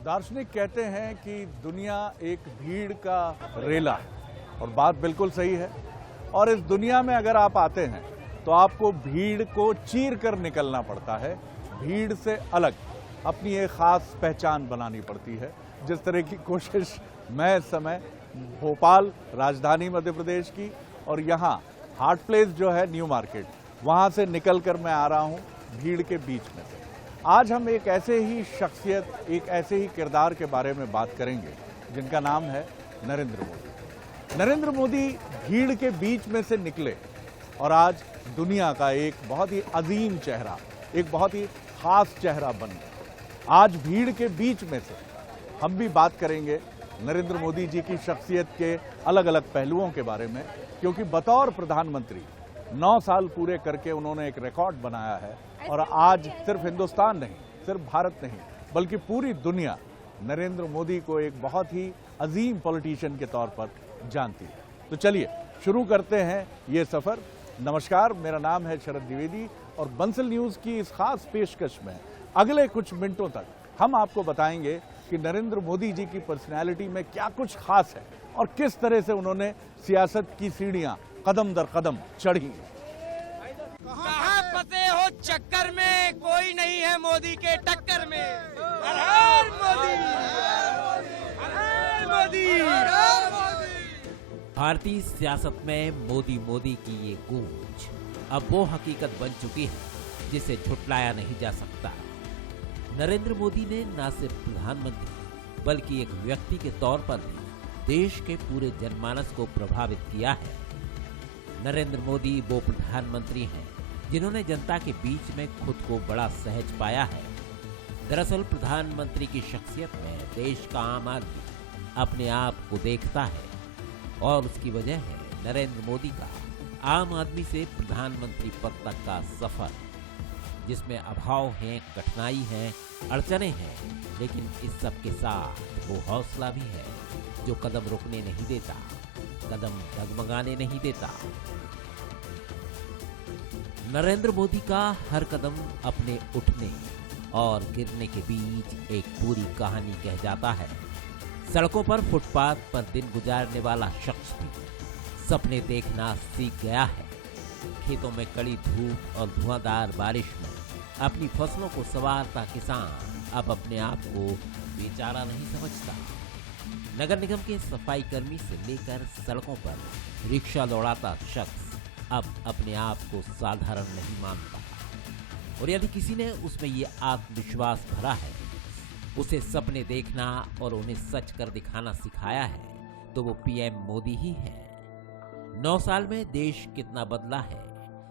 दार्शनिक कहते हैं कि दुनिया एक भीड़ का रेला है और बात बिल्कुल सही है। और इस दुनिया में अगर आप आते हैं तो आपको भीड़ को चीर कर निकलना पड़ता है, भीड़ से अलग अपनी एक खास पहचान बनानी पड़ती है। जिस तरह की कोशिश मैं इस समय भोपाल राजधानी मध्य प्रदेश की और यहाँ हार्ट प्लेस जो है न्यू मार्केट, वहाँ से निकल कर मैं आ रहा हूँ भीड़ के बीच में से। आज हम एक ऐसे ही शख्सियत, एक ऐसे ही किरदार के बारे में बात करेंगे जिनका नाम है नरेंद्र मोदी। नरेंद्र मोदी भीड़ के बीच में से निकले और आज दुनिया का एक बहुत ही अजीम चेहरा, एक बहुत ही खास चेहरा बन गए। आज भीड़ के बीच में से हम भी बात करेंगे नरेंद्र मोदी जी की शख्सियत के अलग अलग पहलुओं के बारे में, क्योंकि बतौर प्रधानमंत्री 9 साल पूरे करके उन्होंने एक रिकॉर्ड बनाया है। और आज सिर्फ हिंदुस्तान नहीं, सिर्फ भारत नहीं, बल्कि पूरी दुनिया नरेंद्र मोदी को एक बहुत ही अजीम पॉलिटिशियन के तौर पर जानती है। तो चलिए शुरू करते हैं ये सफर। नमस्कार, मेरा नाम है शरद द्विवेदी और बंसल न्यूज की इस खास पेशकश में अगले कुछ मिनटों तक हम आपको बताएंगे कि नरेंद्र मोदी जी की पर्सनैलिटी में क्या कुछ खास है और किस तरह से उन्होंने सियासत की सीढ़ियां कदम दर कदम चढ़ी। कहाँ फंसे हो चक्कर में, कोई नहीं है मोदी के टक्कर में। हर हर मोदी, हर हर मोदी, हर हर मोदी। भारतीय सियासत में मोदी मोदी की ये गूंज अब वो हकीकत बन चुकी है जिसे झुटलाया नहीं जा सकता। नरेंद्र मोदी ने न सिर्फ प्रधानमंत्री बल्कि एक व्यक्ति के तौर पर भी देश के पूरे जनमानस को प्रभावित किया है। नरेंद्र मोदी वो प्रधानमंत्री हैं जिन्होंने जनता के बीच में खुद को बड़ा सहज पाया है। दरअसल प्रधानमंत्री की शख्सियत में देश का आम आदमी अपने आप को देखता है और उसकी वजह है नरेंद्र मोदी का आम आदमी से प्रधानमंत्री पद तक का सफर, जिसमें अभाव है, कठिनाई है, अड़चने हैं, लेकिन इस सब के साथ वो हौसला भी है जो कदम रुकने नहीं देता, कदम डगमगाने नहीं देता। नरेंद्र मोदी का हर कदम अपने उठने और गिरने के बीच एक पूरी कहानी कह जाता है। सड़कों पर, फुटपाथ पर दिन गुजारने वाला शख्स भी सपने देखना सीख गया है। खेतों में कड़ी धूप और धुआंधार बारिश में अपनी फसलों को संवारता किसान अब अपने आप को बेचारा नहीं समझता। नगर निगम के सफाई कर्मी से लेकर सड़कों पर रिक्शा दौड़ाता शख्स अब अपने आप को साधारण नहीं मानता। और यदि किसी ने उसमें ये आत्मविश्वास भरा है, उसे सपने देखना और उन्हें सच कर दिखाना सिखाया है, तो वो पीएम मोदी ही है। 9 साल में देश कितना बदला है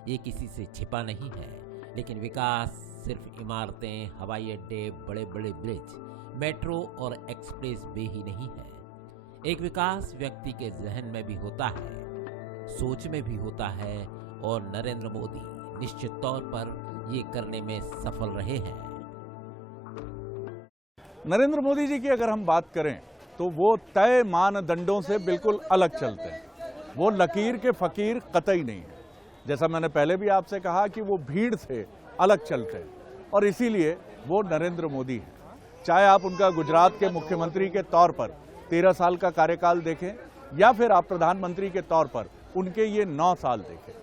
ये किसी से छिपा नहीं है, लेकिन विकास सिर्फ इमारतें, हवाई अड्डे, बड़े बड़े ब्रिज, मेट्रो और एक्सप्रेस वे ही नहीं है। एक विकास व्यक्ति के जहन में भी होता है, सोच में भी होता है, और नरेंद्र मोदी निश्चित तौर पर ये करने में सफल रहे हैं। नरेंद्र मोदी जी की अगर हम बात करें तो वो तय मानदंडों से बिल्कुल अलग चलते हैं। वो लकीर के फकीर कतई नहीं है। जैसा मैंने पहले भी आपसे कहा कि वो भीड़ से अलग चलते हैं और इसीलिए वो नरेंद्र मोदी हैं। चाहे आप उनका गुजरात के मुख्यमंत्री के तौर पर 13 साल का कार्यकाल देखें या फिर आप प्रधानमंत्री के तौर पर उनके ये 9 साल देखें,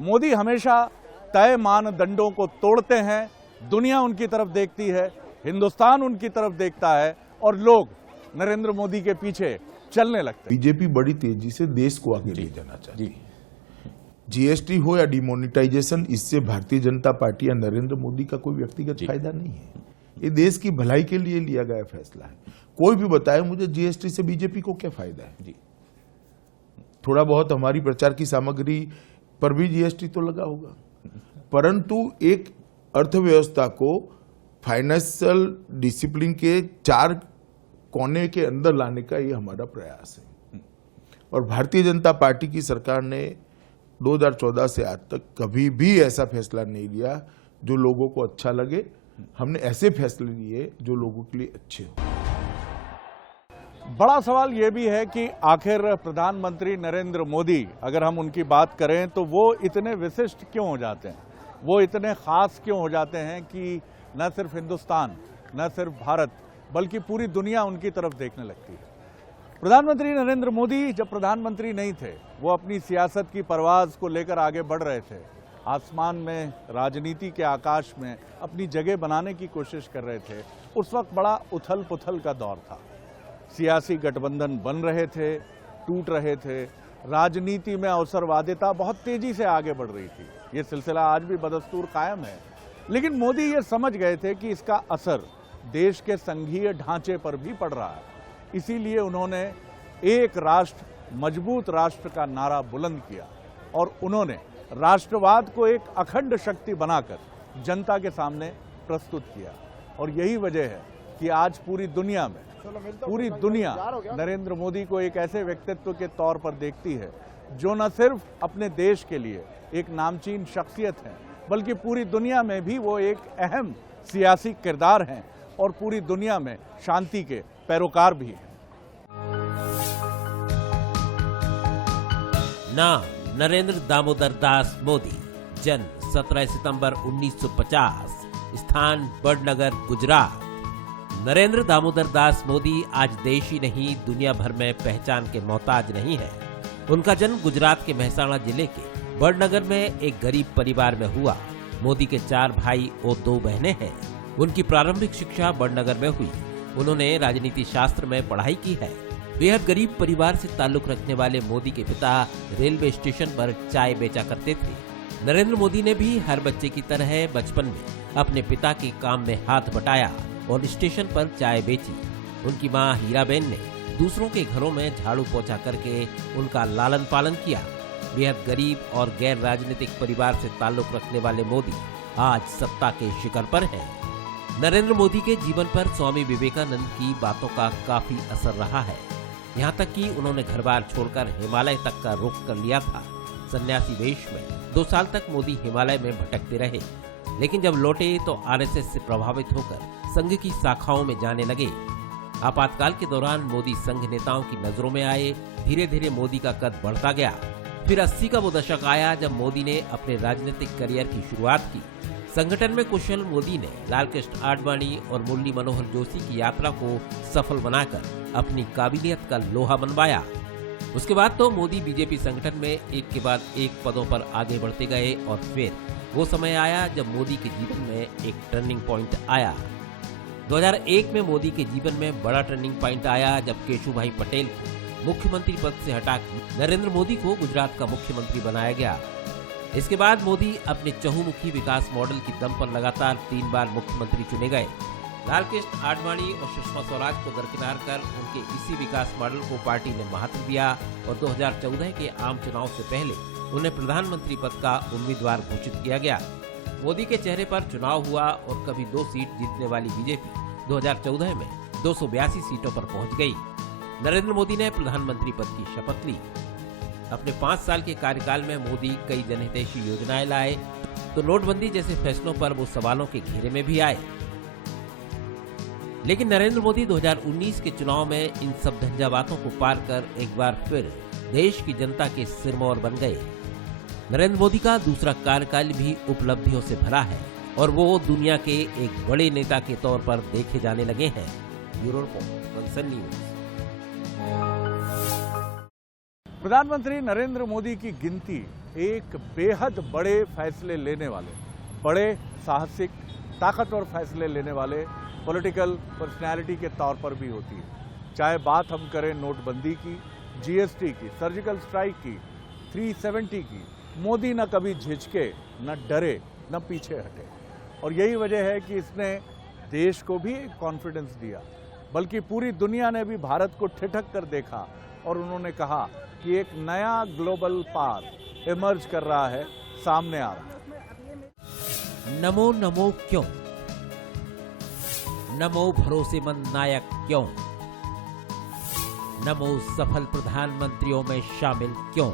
मोदी हमेशा तय मानदंडों को तोड़ते हैं। दुनिया उनकी तरफ देखती है, हिंदुस्तान उनकी तरफ देखता है और लोग नरेंद्र मोदी के पीछे चलने लगते हैं। बीजेपी बड़ी तेजी से देश को आगे ले जाना चाहती है। जीएसटी हो या डिमोनेटाइजेशन, इससे भारतीय जनता पार्टी या नरेंद्र मोदी का कोई व्यक्तिगत फायदा नहीं है। ये देश की भलाई के लिए लिया गया फैसला है। कोई भी बताए मुझे जीएसटी से बीजेपी को क्या फायदा है जी। थोड़ा बहुत हमारी प्रचार की सामग्री पर भी जीएसटी तो लगा होगा, परंतु एक अर्थव्यवस्था को फाइनेंशियल डिसिप्लिन के 4 कोने के अंदर लाने का ये हमारा प्रयास है। और भारतीय जनता पार्टी की सरकार ने 2014 से आज तक कभी भी ऐसा फैसला नहीं लिया जो लोगों को अच्छा लगे। हमने ऐसे फैसले लिए जो लोगों के लिए अच्छे हो। बड़ा सवाल यह भी है कि आखिर प्रधानमंत्री नरेंद्र मोदी, अगर हम उनकी बात करें तो वो इतने विशिष्ट क्यों हो जाते हैं, वो इतने खास क्यों हो जाते हैं कि न सिर्फ हिंदुस्तान, न सिर्फ भारत, बल्कि पूरी दुनिया उनकी तरफ देखने लगती है। प्रधानमंत्री नरेंद्र मोदी जब प्रधानमंत्री नहीं थे, वो अपनी सियासत की परवाज को लेकर आगे बढ़ रहे थे। आसमान में, राजनीति के आकाश में अपनी जगह बनाने की कोशिश कर रहे थे। उस वक्त बड़ा उथल पुथल का दौर था। सियासी गठबंधन बन रहे थे, टूट रहे थे। राजनीति में अवसरवादिता बहुत तेजी से आगे बढ़ रही थी। ये सिलसिला आज भी बदस्तूर कायम है। लेकिन मोदी ये समझ गए थे कि इसका असर देश के संघीय ढांचे पर भी पड़ रहा है। इसीलिए उन्होंने एक राष्ट्र, मजबूत राष्ट्र का नारा बुलंद किया और उन्होंने राष्ट्रवाद को एक अखंड शक्ति बनाकर जनता के सामने प्रस्तुत किया। और यही वजह है कि आज पूरी दुनिया नरेंद्र मोदी को एक ऐसे व्यक्तित्व के तौर पर देखती है जो न सिर्फ अपने देश के लिए एक नामचीन शख्सियत है, बल्कि पूरी दुनिया में भी वो एक अहम सियासी किरदार हैं और पूरी दुनिया में शांति के पैरोकार भी हैं। नाम नरेंद्र दामोदर दास मोदी, जन्म 17 सितंबर 1950, स्थान बड़नगर, गुजरात। नरेंद्र दामोदर दास मोदी आज देश ही नहीं दुनिया भर में पहचान के मोहताज नहीं है। उनका जन्म गुजरात के मेहसाणा जिले के बड़नगर में एक गरीब परिवार में हुआ। मोदी के 4 भाई और 2 बहनें हैं। उनकी प्रारंभिक शिक्षा बड़नगर में हुई। उन्होंने राजनीति शास्त्र में पढ़ाई की है। बेहद गरीब परिवार से ताल्लुक रखने वाले मोदी के पिता रेलवे स्टेशन पर चाय बेचा करते थे। नरेंद्र मोदी ने भी हर बच्चे की तरह बचपन में अपने पिता के काम में हाथ बटाया और स्टेशन पर चाय बेची। उनकी मां हीराबेन ने दूसरों के घरों में झाड़ू पोछा करके उनका लालन पालन किया। बेहद गरीब और गैर राजनीतिक परिवार से ताल्लुक रखने वाले मोदी आज सत्ता के शिखर पर हैं। नरेंद्र मोदी के जीवन पर स्वामी विवेकानंद की बातों का काफी असर रहा है। यहाँ तक कि उन्होंने घर बार छोड़कर हिमालय तक का रुख कर लिया था। सन्यासी वेश में 2 साल तक मोदी हिमालय में भटकते रहे, लेकिन जब लौटे तो आरएसएस से प्रभावित होकर संघ की शाखाओं में जाने लगे। आपातकाल के दौरान मोदी संघ नेताओं की नजरों में आए। धीरे धीरे मोदी का कद बढ़ता गया। फिर 80 का वो दशक आया जब मोदी ने अपने राजनीतिक करियर की शुरुआत की। संगठन में कुशल मोदी ने लालकृष्ण आडवाणी और मुरली मनोहर जोशी की यात्रा को सफल बनाकर अपनी काबिलियत का लोहा मनवाया। उसके बाद तो मोदी बीजेपी संगठन में एक के बाद एक पदों पर आगे बढ़ते गए और फिर वो समय आया जब मोदी के जीवन में एक टर्निंग पॉइंट आया। 2001 में मोदी के जीवन में बड़ा टर्निंग पॉइंट आया जब केशुभाई पटेल को मुख्यमंत्री पद से हटाकर नरेंद्र मोदी को गुजरात का मुख्यमंत्री बनाया गया। इसके बाद मोदी अपने चहुमुखी विकास मॉडल की दम पर लगातार 3 बार मुख्यमंत्री चुने गए। लालकृष्ण आडवाणी और सुषमा स्वराज को दरकिनार कर उनके इसी विकास मॉडल को पार्टी ने महत्व दिया और 2014 के आम चुनाव से पहले उन्हें प्रधानमंत्री पद का उम्मीदवार घोषित किया गया। मोदी के चेहरे पर चुनाव हुआ और कभी 2 सीट जीतने वाली बीजेपी 2014 में 282 सीटों पर पहुंच गई। नरेंद्र मोदी ने प्रधानमंत्री पद की शपथ ली। अपने 5 साल के कार्यकाल में मोदी कई जनहितैषी योजनाएं लाए तो नोटबंदी जैसे फैसलों पर वो सवालों के घेरे में भी आए। लेकिन नरेंद्र मोदी 2019 के चुनाव में इन सब झंझावातों को पार कर एक बार फिर देश की जनता के सिरमौर बन गए। नरेंद्र मोदी का दूसरा कार्यकाल भी उपलब्धियों से भरा है और वो दुनिया के एक बड़े नेता के तौर पर देखे जाने लगे हैं। Bureau report, concern news. प्रधानमंत्री नरेंद्र मोदी की गिनती एक बेहद बड़े फैसले लेने वाले, बड़े साहसिक, ताकतवर फैसले लेने वाले पॉलिटिकल पर्सनैलिटी के तौर पर भी होती है। चाहे बात हम करें नोटबंदी की, जीएसटी की, सर्जिकल स्ट्राइक की, 370 की, मोदी न कभी झिझके, न डरे, न पीछे हटे। और यही वजह है कि इसने देश को भी एक कॉन्फिडेंस दिया, बल्कि पूरी दुनिया ने भी भारत को ठिठक कर देखा और उन्होंने कहा कि एक नया ग्लोबल पाथ इमर्ज कर रहा है, सामने आ रहा है। नमो नमो क्यों, नमो भरोसेमंद नायक क्यों, नमो सफल प्रधानमंत्रियों में शामिल क्यों।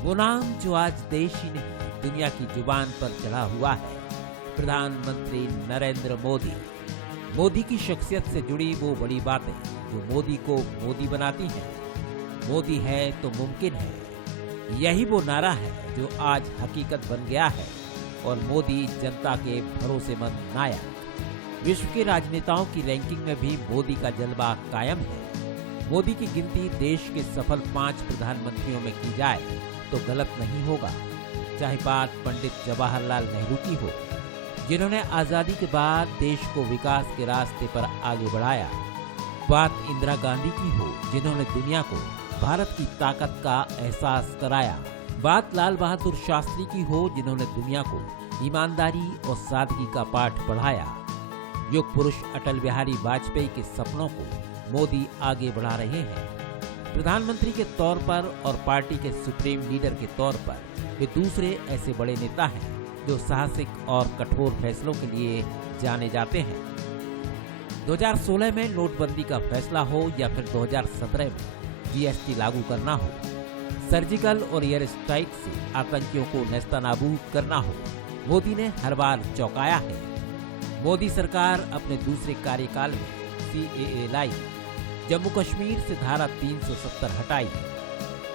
वो नाम जो आज देश ही नहीं दुनिया की जुबान पर चढ़ा हुआ है, प्रधानमंत्री नरेंद्र मोदी। मोदी की शख्सियत से जुड़ी वो बड़ी बातें जो मोदी को मोदी बनाती हैं। मोदी है तो मुमकिन है, यही वो नारा है जो आज हकीकत बन गया है और मोदी जनता के भरोसेमंद नायक। विश्व के राजनेताओं की रैंकिंग में भी मोदी का जलवा कायम है। मोदी की गिनती देश के सफल 5 प्रधानमंत्रियों में की जाए तो गलत नहीं होगा। चाहे बात पंडित जवाहरलाल नेहरू की हो, जिन्होंने आजादी के बाद देश को विकास के रास्ते पर आगे बढ़ाया, बात इंदिरा गांधी की हो, जिन्होंने दुनिया को भारत की ताकत का एहसास कराया, बात लाल बहादुर शास्त्री की हो, जिन्होंने दुनिया को ईमानदारी और सादगी का पाठ पढ़ाया, युग पुरुष अटल बिहारी वाजपेयी के सपनों को मोदी आगे बढ़ा रहे हैं। प्रधानमंत्री के तौर पर और पार्टी के सुप्रीम लीडर के तौर पर वे दूसरे ऐसे बड़े नेता हैं जो साहसिक और कठोर फैसलों के लिए जाने जाते हैं। 2016 में नोटबंदी का फैसला हो या फिर 2017 में जीएसटी लागू करना हो, सर्जिकल और एयर स्ट्राइक से आतंकियों को नेस्तनाबूद करना हो, मोदी ने हर बार चौंकाया है। मोदी सरकार अपने दूसरे कार्यकाल में CAA लाई, जम्मू कश्मीर से धारा 370 हटाई,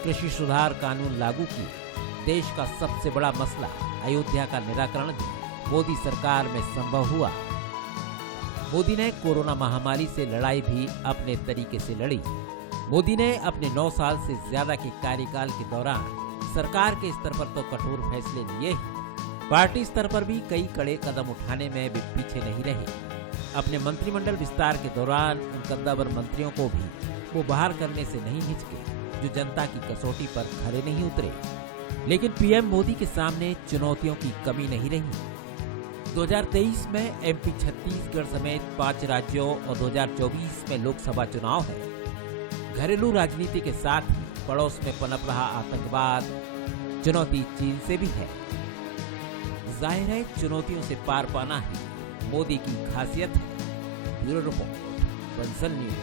कृषि सुधार कानून लागू किए, देश का सबसे बड़ा मसला अयोध्या का निराकरण भी मोदी सरकार में संभव हुआ। मोदी ने कोरोना महामारी से लड़ाई भी अपने तरीके से लड़ी। मोदी ने अपने 9 साल से ज्यादा के कार्यकाल के दौरान सरकार के स्तर पर तो कठोर फैसले लिए ही, पार्टी स्तर पर भी कई कड़े कदम उठाने में भी पीछे नहीं रहे। अपने मंत्रिमंडल विस्तार के दौरान उन कद्दावर मंत्रियों को भी वो बाहर करने से नहीं हिचके जो जनता की कसौटी पर खरे नहीं उतरे। लेकिन पीएम मोदी के सामने चुनौतियों की कमी नहीं रही। 2023 में MP छत्तीसगढ़ समेत 5 राज्यों और 2024 में लोकसभा चुनाव है। घरेलू राजनीति के साथ ही पड़ोस में पनप रहा आतंकवाद चुनौती चीन से भी है। जाहिर है चुनौतियों से पार पाना ही मोदी की खासियत है। Bureau report, Bansal news.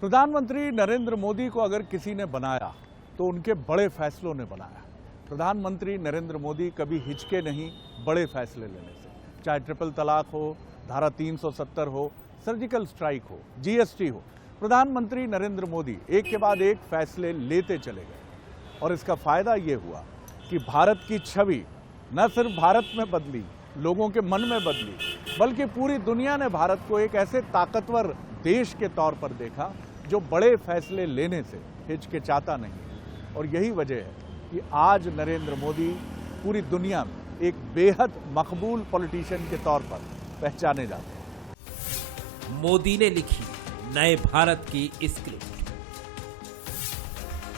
प्रधानमंत्री नरेंद्र मोदी को अगर किसी ने बनाया तो उनके बड़े फैसलों ने बनाया। प्रधानमंत्री नरेंद्र मोदी कभी हिचके नहीं बड़े फैसले लेने से, चाहे ट्रिपल तलाक हो, धारा 370 हो, सर्जिकल स्ट्राइक हो, जीएसटी हो। प्रधानमंत्री नरेंद्र मोदी एक के बाद एक फैसले लेते चले गए और इसका फायदा ये हुआ कि भारत की छवि न सिर्फ भारत में बदली, लोगों के मन में बदली, बल्कि पूरी दुनिया ने भारत को एक ऐसे ताकतवर देश के तौर पर देखा जो बड़े फैसले लेने से हिचकिचाता नहीं। और यही वजह है कि आज नरेंद्र मोदी पूरी दुनिया में एक बेहद मकबूल पॉलिटिशियन के तौर पर पहचाने जाते हैं। मोदी ने लिखी नए भारत की स्क्रिप्ट।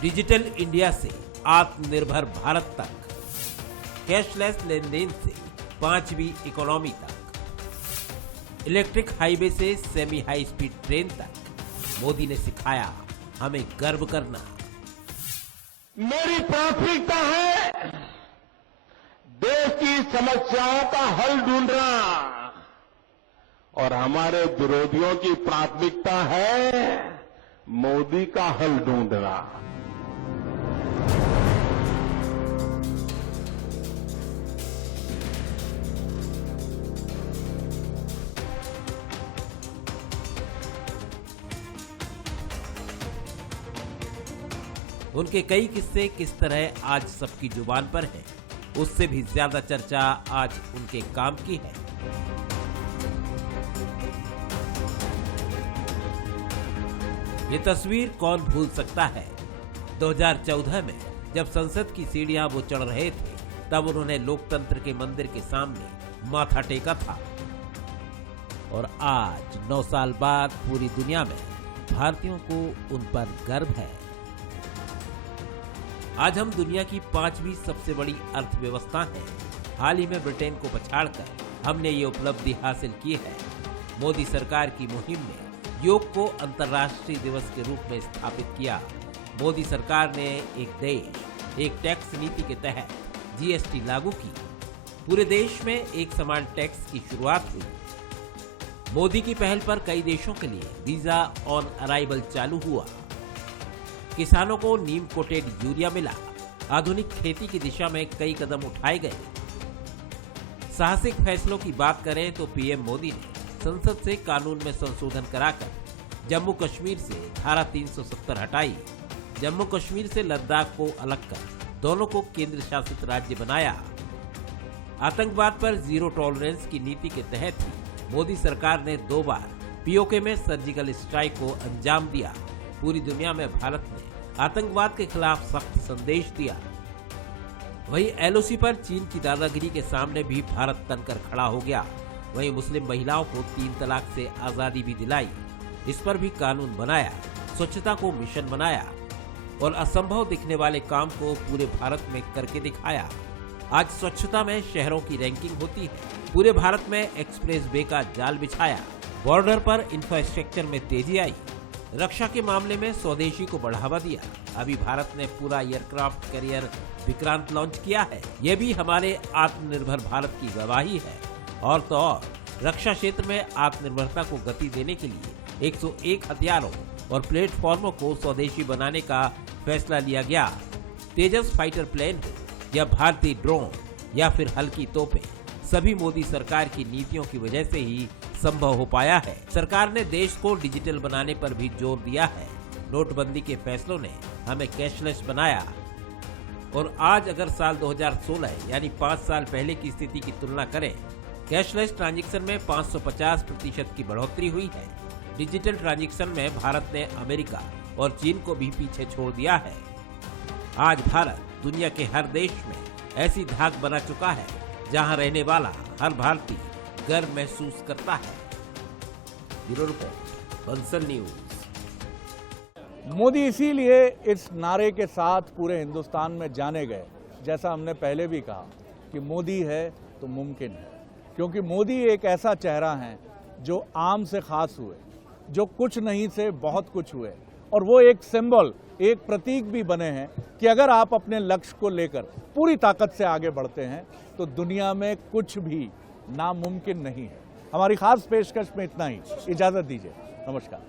डिजिटल इंडिया से आत्मनिर्भर भारत तक, कैशलेस लेन-देन से 5वीं इकोनॉमी तक, इलेक्ट्रिक हाईवे से सेमी हाई स्पीड ट्रेन तक, मोदी ने सिखाया हमें गर्व करना। मेरी प्राथमिकता है देश की समस्याओं का हल ढूंढना और हमारे विरोधियों की प्राथमिकता है मोदी का हल ढूंढना। उनके कई किस्से किस तरह आज सबकी जुबान पर हैं, उससे भी ज्यादा चर्चा आज उनके काम की है। ये तस्वीर कौन भूल सकता है। 2014 में जब संसद की सीढ़ियां वो चढ़ रहे थे, तब उन्होंने लोकतंत्र के मंदिर के सामने माथा टेका था। और आज 9 साल बाद पूरी दुनिया में भारतीयों को उन पर गर्व है। आज हम दुनिया की 5वीं सबसे बड़ी अर्थव्यवस्था हैं। हाल ही में ब्रिटेन को पछाड़कर हमने ये उपलब्धि हासिल की है। मोदी सरकार की मुहिम ने योग को अंतर्राष्ट्रीय दिवस के रूप में स्थापित किया। मोदी सरकार ने एक देश, एक टैक्स नीति के तहत जीएसटी लागू की। पूरे देश में एक समान टैक्स की शुरुआत हुई। मोदी की पहल पर कई देशों के लिए वीजा ऑन अराइवल चालू हुआ। किसानों को नीम कोटेड यूरिया मिला। आधुनिक खेती की दिशा में कई कदम उठाए गए। साहसिक फैसलों की बात करें तो पीएम मोदी ने संसद से कानून में संशोधन कराकर जम्मू कश्मीर से धारा 370 हटाई। जम्मू कश्मीर से लद्दाख को अलग कर दोनों को केंद्र शासित राज्य बनाया। आतंकवाद पर जीरो टॉलरेंस की नीति के तहत ही मोदी सरकार ने 2 बार पीओके में सर्जिकल स्ट्राइक को अंजाम दिया। पूरी दुनिया में भारत ने आतंकवाद के खिलाफ सख्त संदेश दिया। वहीं एलओसी पर चीन की दादागिरी के सामने भी भारत तनकर खड़ा हो गया। वहीं मुस्लिम महिलाओं को 3 तलाक से आजादी भी दिलाई। इस पर भी कानून बनाया, स्वच्छता को मिशन बनाया और असंभव दिखने वाले काम को पूरे भारत में करके दिखाया। आज स्वच्छता में शहरों की रैंकिंग होती है। पूरे भारत में एक्सप्रेस वे का जाल बिछाया। बॉर्डर पर इंफ्रास्ट्रक्चर में तेजी आई। रक्षा के मामले में स्वदेशी को बढ़ावा दिया। अभी भारत ने पूरा एयरक्राफ्ट कैरियर विक्रांत लॉन्च किया है। यह भी हमारे आत्मनिर्भर भारत की गवाही है। और तो और रक्षा क्षेत्र में आत्मनिर्भरता को गति देने के लिए 101 हथियारों और प्लेटफॉर्मों को स्वदेशी बनाने का फैसला लिया गया। तेजस फाइटर प्लेन या भारतीय ड्रोन या फिर हल्की तोपें, सभी मोदी सरकार की नीतियों की वजह से ही संभव हो पाया है। सरकार ने देश को डिजिटल बनाने पर भी जोर दिया है। नोटबंदी के फैसलों ने हमें कैशलेस बनाया और आज अगर साल 2016 यानी 5 साल पहले की स्थिति की तुलना करें, कैशलेस ट्रांजैक्शन में 550% की बढ़ोतरी हुई है। डिजिटल ट्रांजैक्शन में भारत ने अमेरिका और चीन को भी पीछे छोड़ दिया है। आज भारत दुनिया के हर देश में ऐसी धाक बना चुका है जहां रहने वाला हर भारतीय गर्व महसूस करता है। Bureau report, Bansal news. Modi इसीलिए इस नारे के साथ पूरे हिंदुस्तान में जाने गए, जैसा हमने पहले भी कहा कि मोदी है तो मुमकिन है। क्योंकि मोदी एक ऐसा चेहरा है जो आम से खास हुए, जो कुछ नहीं से बहुत कुछ हुए, और वो एक सिंबल, एक प्रतीक भी बने हैं कि अगर आप अपने लक्ष्य को लेकर पूरी ताकत से आगे बढ़ते हैं तो दुनिया में कुछ भी नामुमकिन नहीं है। हमारी खास पेशकश में इतना ही। इजाजत दीजिए, नमस्कार।